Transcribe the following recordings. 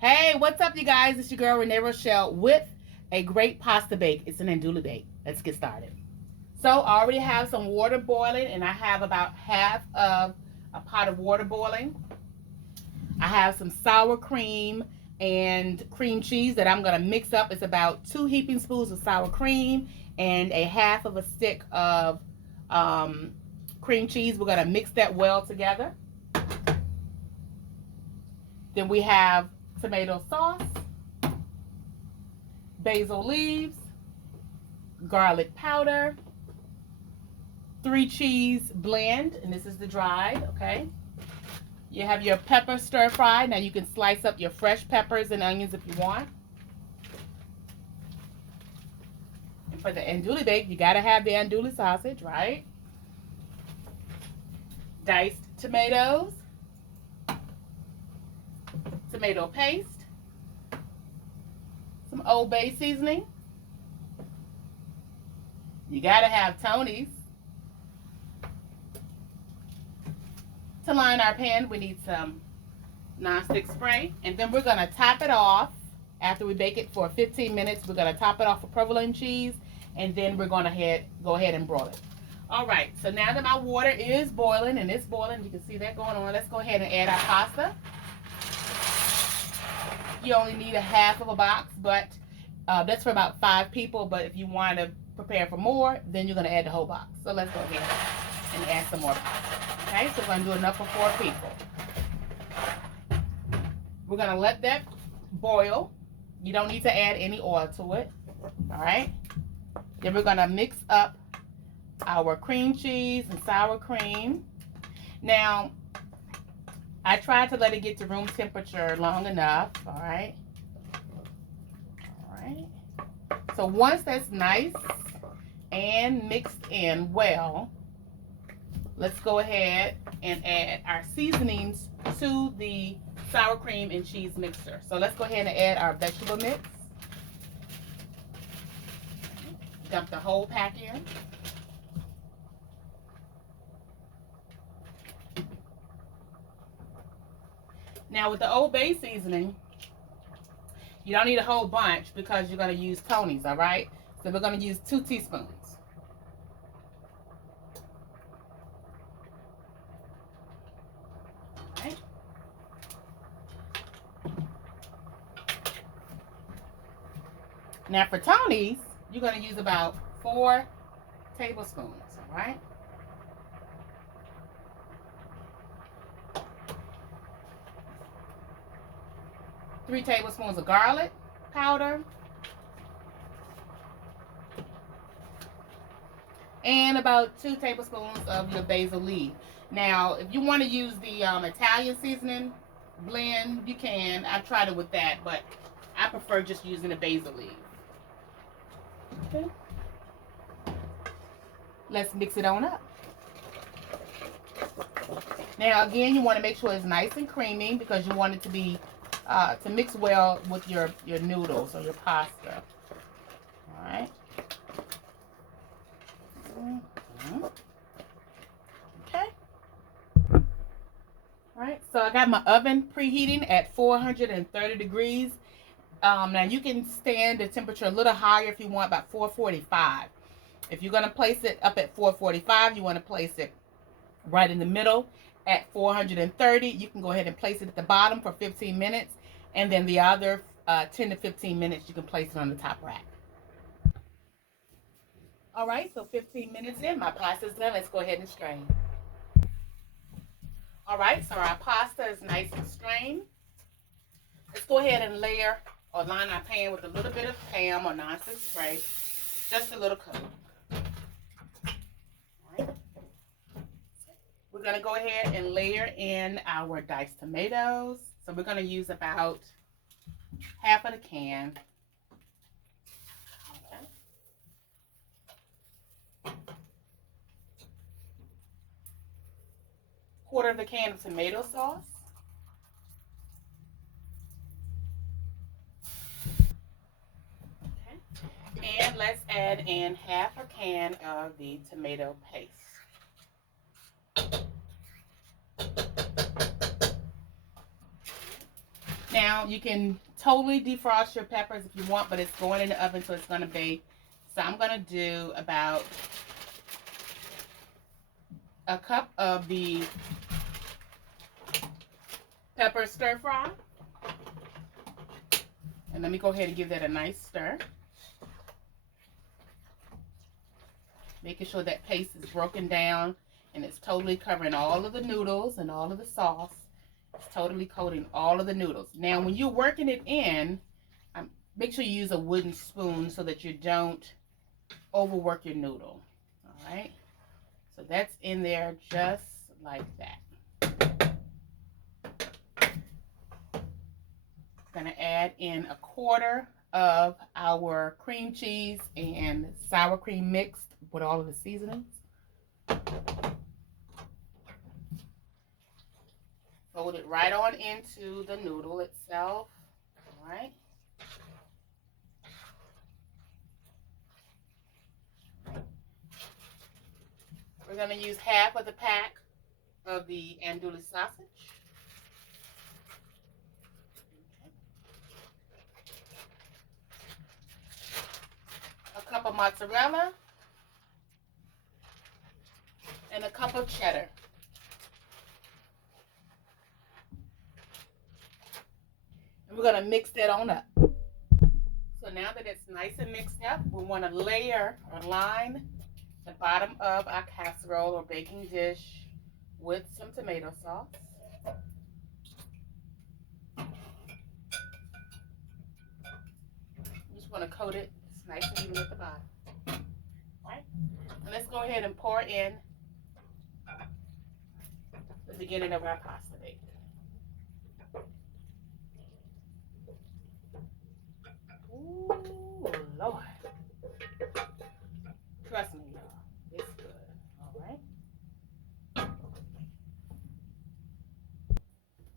Hey, what's up, you guys? It's your girl Renee Rochelle with a great pasta bake. It's an andouille bake. Let's get started. So I already have some water boiling, and I have about half of a pot of water boiling. I have some sour cream and cream cheese that I'm gonna mix up. It's about 2 heaping spoons of sour cream and a half of a stick of um, cream cheese. We're gonna mix that well together. Then we have tomato sauce, basil leaves, garlic powder, 3 cheese blend, and this is the dried, okay? You have your pepper stir fry. Now you can slice up your fresh peppers and onions if you want. And for the andouille bake, you gotta have the andouille sausage, right? Diced tomatoes, tomato paste, some Old Bay seasoning. You gotta have Tony's. To line our pan, we need some nonstick spray, and then we're gonna top it off. After we bake it for 15 minutes, we're gonna top it off with provolone cheese, and then we're gonna go ahead and broil it. All right, so now that my water is boiling, and it's boiling, you can see that going on, let's go ahead and add our pasta. You only need a half of a box, but that's for about 5 people, but if you want to prepare for more, then you're gonna add the whole box. So let's go ahead and add some more pasta. Okay, so we're gonna do enough for 4 people. We're gonna let that boil. You don't need to add any oil to it. All right. Then we're gonna mix up our cream cheese and sour cream. Now, I tried to let it get to room temperature long enough. All right. All right. So once that's nice and mixed in well, let's go ahead and add our seasonings to the sour cream and cheese mixer. So let's go ahead and add our vegetable mix. Dump the whole pack in. Now with the Old Bay seasoning, you don't need a whole bunch because you're going to use Tony's, all right? So we're going to use 2 teaspoons. Now for Tony's, you're going to use about 4 tablespoons, all right? Three tablespoons of garlic powder. And about 2 tablespoons of your basil leaf. Now, if you want to use the Italian seasoning blend, you can. I tried it with that, but I prefer just using the basil leaf. Okay. Let's mix it on up. Now, again, you want to make sure it's nice and creamy because you want it to be to mix well with your noodles or your pasta. All right. Okay. All right. So I got my oven preheating at 430 degrees. Now you can stand the temperature a little higher if you want, about 445. If you're going to place it up at 445, you want to place it right in the middle at 430. You can go ahead and place it at the bottom for 15 minutes. And then the other 10 to 15 minutes, you can place it on the top rack. All right, so 15 minutes in, my pasta's done. Let's go ahead and strain. All right, so our pasta is nice and strained. Let's go ahead and layer or line our pan with a little bit of Pam or nonstick spray, just a little coat. All right. We're going to go ahead and layer in our diced tomatoes. So we're going to use about half of the can. Okay. Quarter of a can of tomato sauce. Okay. And let's add in half a can of the tomato paste. Now you can totally defrost your peppers if you want, but it's going in the oven, so it's going to bake. So I'm going to do about a cup of the pepper stir fry. And let me go ahead and give that a nice stir. Making sure that paste is broken down and it's totally covering all of the noodles and all of the sauce. It's totally coating all of the noodles. Now, when you're working it in, make sure you use a wooden spoon so that you don't overwork your noodle. All right? So that's in there just like that. Gonna add in a quarter of our cream cheese and sour cream mixed with all of the seasonings. Fold it right on into the noodle itself. All right. We're gonna use half of the pack of the andouille sausage. A cup of mozzarella and a cup of cheddar. And we're gonna mix that on up. So now that it's nice and mixed up, we want to layer or line the bottom of our casserole or baking dish with some tomato sauce. You just want to coat it nice and even at the bottom. All right? And let's go ahead and pour in the beginning of our pasta bake. Ooh, Lord. Trust me, y'all. It's good. All right.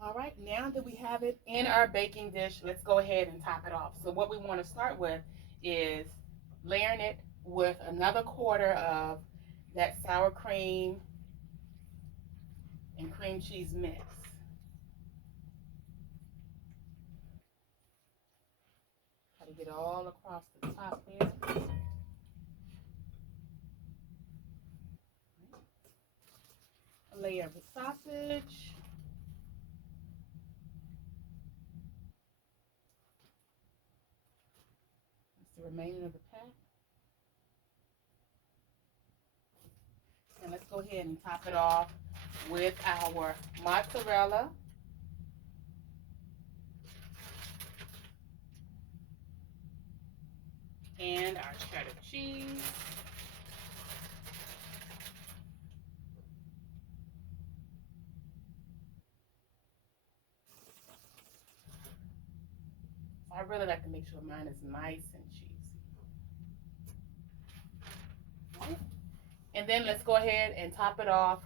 All right, now that we have it in our baking dish, let's go ahead and top it off. So what we want to start with is layering it with another quarter of that sour cream and cream cheese mix. Try to get all across the top there. A layer of the sausage. That's the remaining of the pack. And let's go ahead and top it off with our mozzarella. And our cheddar cheese. I really like to make sure mine is nice and cheesy. Right. And then let's go ahead and top it off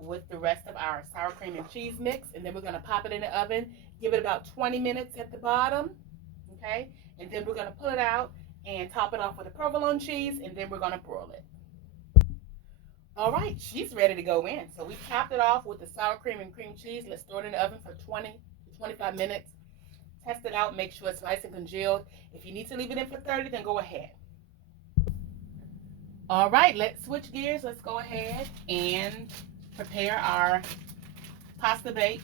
with the rest of our sour cream and cheese mix. And then we're going to pop it in the oven. Give it about 20 minutes at the bottom. Okay. And then we're going to pull it out and top it off with a provolone cheese. And then we're going to broil it. All right. She's ready to go in. So we topped it off with the sour cream and cream cheese. Let's throw it in the oven for 20 to 25 minutes. Test it out. Make sure it's nice and congealed. If you need to leave it in for 30, then go ahead. All right, let's switch gears. Let's go ahead and prepare our pasta bake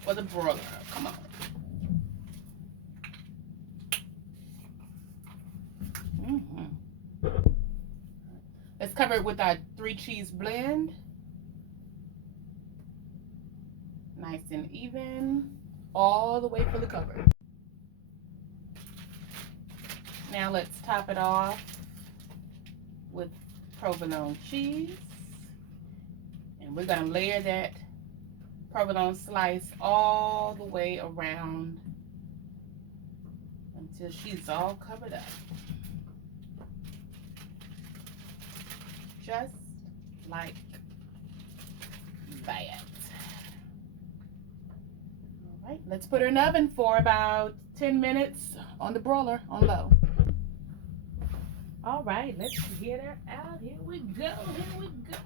for the broiler. Come on. Let's cover it with our 3 cheese blend. Nice and even, all the way fully covered. Now let's top it off with provolone cheese. And we're going to layer that provolone slice all the way around until she's all covered up. Just like that. All right, let's put her in the oven for about 10 minutes on the broiler on low. All right, let's get her out. Here we go. Here we go.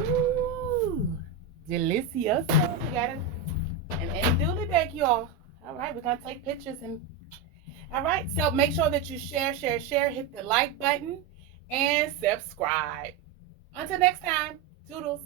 Woo. delicious. We got it. And Andouille back, y'all. All right, we're going to take pictures. All right, so make sure that you share. Hit the like button and subscribe. Until next time, toodles.